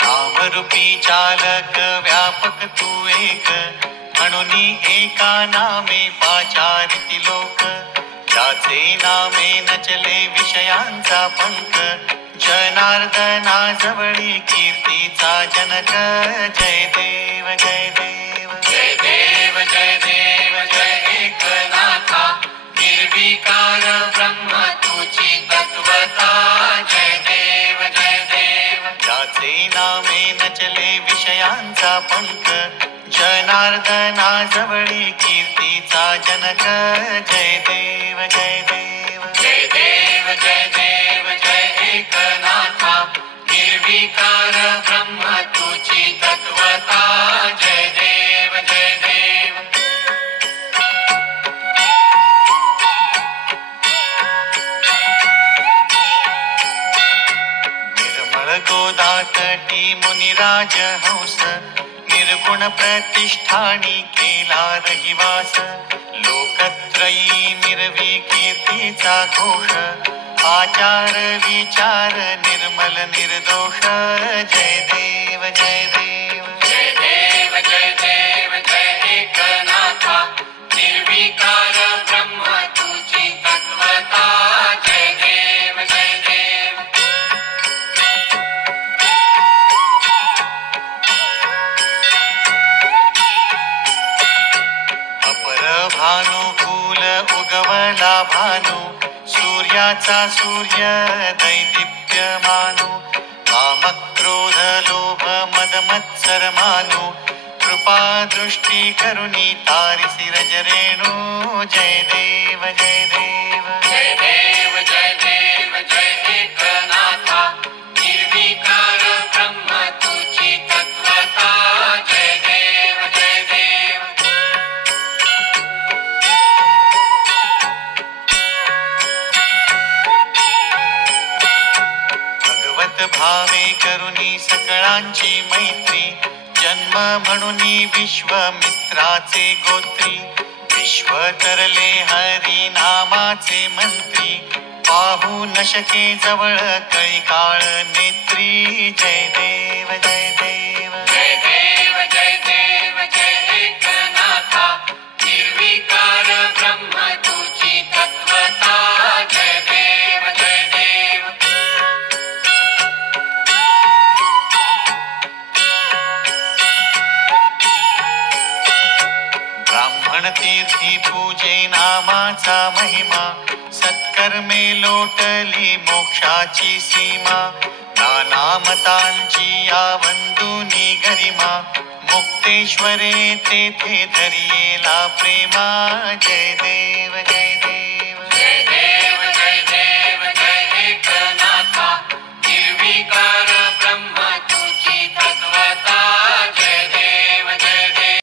नामरूपी चालक व्यापक तू एक, म्हणून एका नामे पाचारिती लोक. त्याचे नामे नचले विषयांचा पंख, जनार्दना जवळी कीर्तीचा जनक. जय देव जय देव जय देव जय देव जय एकनाथा, निर्विकार ब्रह्म तुझी तत्वता. जय देव जय देव. त्याचे नामे नचले विषयांचा पंख, जनार्दना जवळी कीर्तीचा जनक. जय देव जय देव जय देव जय देव जय एकनाथा, निर्विकार ब्रह्म तुझी तत्वता. जय देव जय देव. निर्मळ गोदातटी मुनिराज हंस, निर्गुण प्रतिष्ठानी केला रहिवास. लोकत्रयी मिरवी कीर्तीचा घोष, आचार विचार निर्मल निर्दोष. जय देव जय देव जय देव जय देव जय एकनाथा, निर्विकार ब्रह्म तुझी तत्वता. जय देव जय देव. भानुकूल उगवला भानु, सूर्याचा सूर्य दैदिप्यमानु. कामक्रोध लोभ मद मत्सर मानु, कृपा दृष्टी करुणी तारिसी रजरेणु. जय देव जय देव जय देव जय देव जय एकनाथा, निर्विकार ब्रह्म तुझी तत्वता. जय देव जय देव. भावे करुणी सकळांची मैत्री, जन्म म्हणून विश्वमित्राचे गोत्री. विश्व तरले हरी नामाचे मंत्री, पाहू न शके जवळ कळी काळ नेत्री. जय देव जय देव जय देव जय देव जय एकनाथा, निर्विकार ब्रह्म तुझी तत्वता. जय देव जय देव. ब्राह्मण तीर्थी पूजे नामाचा महिमा, सत्कर्मे लोटली मोक्षाची सीमा. नाना मतांची या वंदुनी गरिमा, मुक्तेश्वरे तेथे धरियेला प्रेमा. जय देव